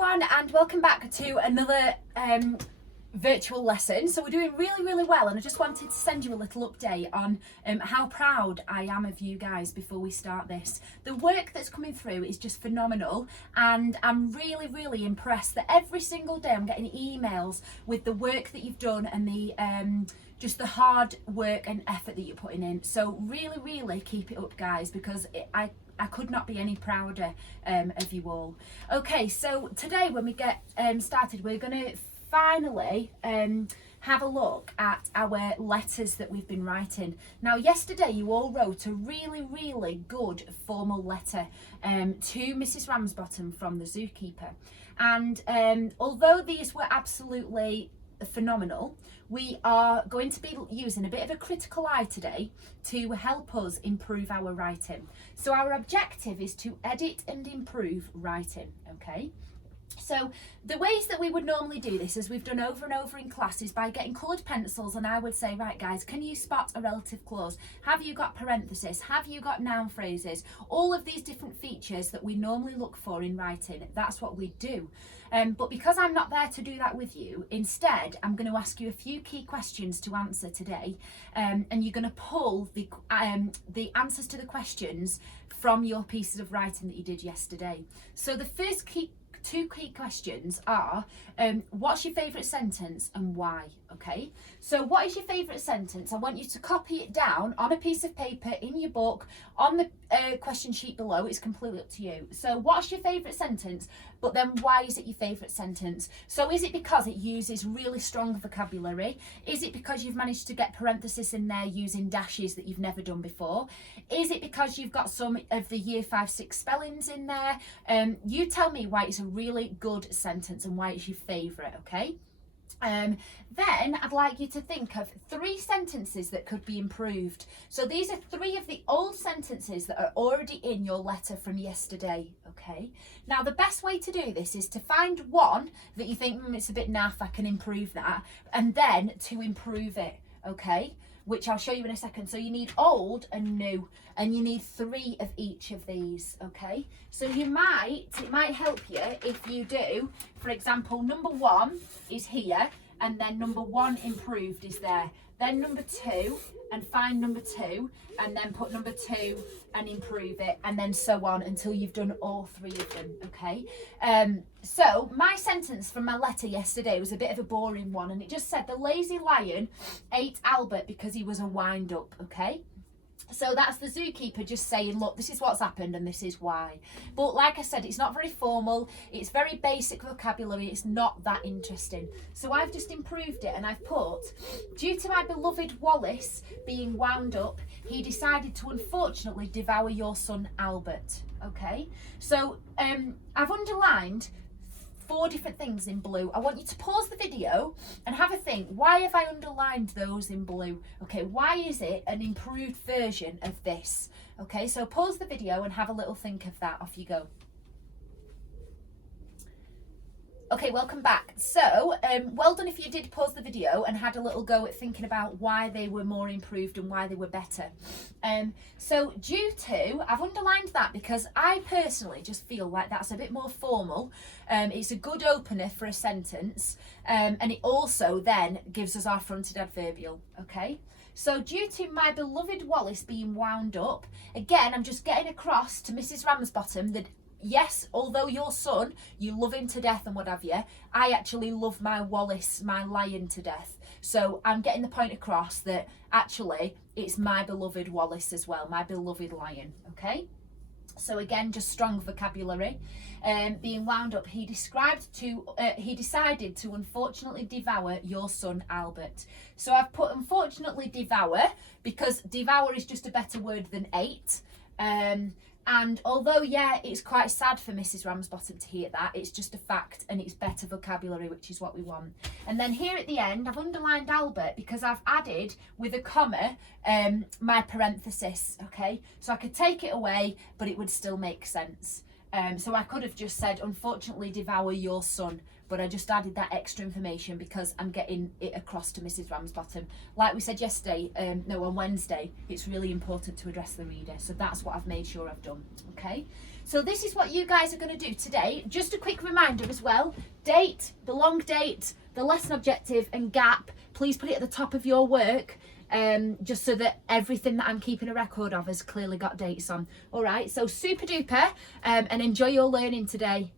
everyone, and welcome back to another virtual lesson. So we're doing really well, and I just wanted to send you a little update on how proud I am of you guys before we start this. The work that's coming through is just phenomenal, and I'm really impressed that every single day I'm getting emails with the work that you've done and the just the hard work and effort that you're putting in. So really keep it up, guys, because I could not be any prouder of you all. Okay, so today when we get started, we're going to finally have a look at our letters that we've been writing. Now, yesterday you all wrote a really good formal letter to Mrs. Ramsbottom from the zookeeper. And although these were absolutely phenomenal, we are going to be using a bit of a critical eye today to help us improve our writing. So our objective is to edit and improve writing, okay? So the ways that we would normally do this, as we've done over and over in class, is by getting coloured pencils, and I would say, right guys, can you spot a relative clause? Have you got parenthesis? Have you got noun phrases? All of these different features that we normally look for in writing, that's what we do. But because I'm not there to do that with you, instead I'm going to ask you a few key questions to answer today, and you're going to pull the answers to the questions from your pieces of writing that you did yesterday. So the first two key questions are, what's your favourite sentence and why? Okay, so what is your favourite sentence? I want you to copy it down on a piece of paper in your book, on the question sheet below. It's completely up to you. So what's your favourite sentence, but then why is it your favourite sentence? So is it because it uses really strong vocabulary? Is it because you've managed to get parenthesis in there using dashes that you've never done before? Is it because you've got some of the year 5-6 spellings in there? You tell me why it's a really good sentence and why it's your favourite, okay? Then I'd like you to think of 3 sentences that could be improved. So these are 3 of the old sentences that are already in your letter from yesterday, okay? Now the best way to do this is to find one that you think, it's a bit naff, I can improve that, and then to improve it, okay? Which I'll show you in a second. So you need old and new, and you need 3 of each of these, okay? So it might help you if you do, for example, number 1 is here, and then number 1 improved is there. Then number 2, and find number 2, and then put number 2 and improve it, and then so on until you've done all 3 of them, okay? So my sentence from my letter yesterday was a bit of a boring one, and it just said, the lazy lion ate Albert because he was a wind-up, okay? So that's the zookeeper just saying, look, this is what's happened and this is why. But like I said, it's not very formal, it's very basic vocabulary, it's not that interesting. So I've just improved it, and I've put, due to my beloved Wallace being wound up, he decided to unfortunately devour your son Albert, okay? So I've underlined 4 different things in blue. I want you to pause the video and have a think, why have I underlined those in blue? Okay, why is it an improved version of this? Okay, so pause the video and have a little think of that. Off you go. Okay, welcome back. So, well done if you did pause the video and had a little go at thinking about why they were more improved and why they were better. So due to, I've underlined that because I personally just feel like that's a bit more formal. It's a good opener for a sentence, and it also then gives us our fronted adverbial, okay? So due to my beloved Wallace being wound up, again, I'm just getting across to Mrs. Ramsbottom that yes, although your son, you love him to death and what have you, I actually love my Wallace, my lion, to death. So I'm getting the point across that actually it's my beloved Wallace as well, my beloved lion, okay? So again, just strong vocabulary. Being wound up, he decided to unfortunately devour your son Albert. So I've put unfortunately devour because devour is just a better word than ate. And although, yeah, it's quite sad for Mrs. Ramsbottom to hear that, it's just a fact, and it's better vocabulary, which is what we want. And then here at the end, I've underlined Albert because I've added, with a comma, my parenthesis, okay? So I could take it away, but it would still make sense. So I could have just said, unfortunately, devour your son, but I just added that extra information because I'm getting it across to Mrs. Ramsbottom. Like we said yesterday, on Wednesday, it's really important to address the reader. So that's what I've made sure I've done, okay? So this is what you guys are going to do today. Just a quick reminder as well, date, the long date, the lesson objective and gap, please put it at the top of your work, just so that everything that I'm keeping a record of has clearly got dates on. All right, so super duper, and enjoy your learning today.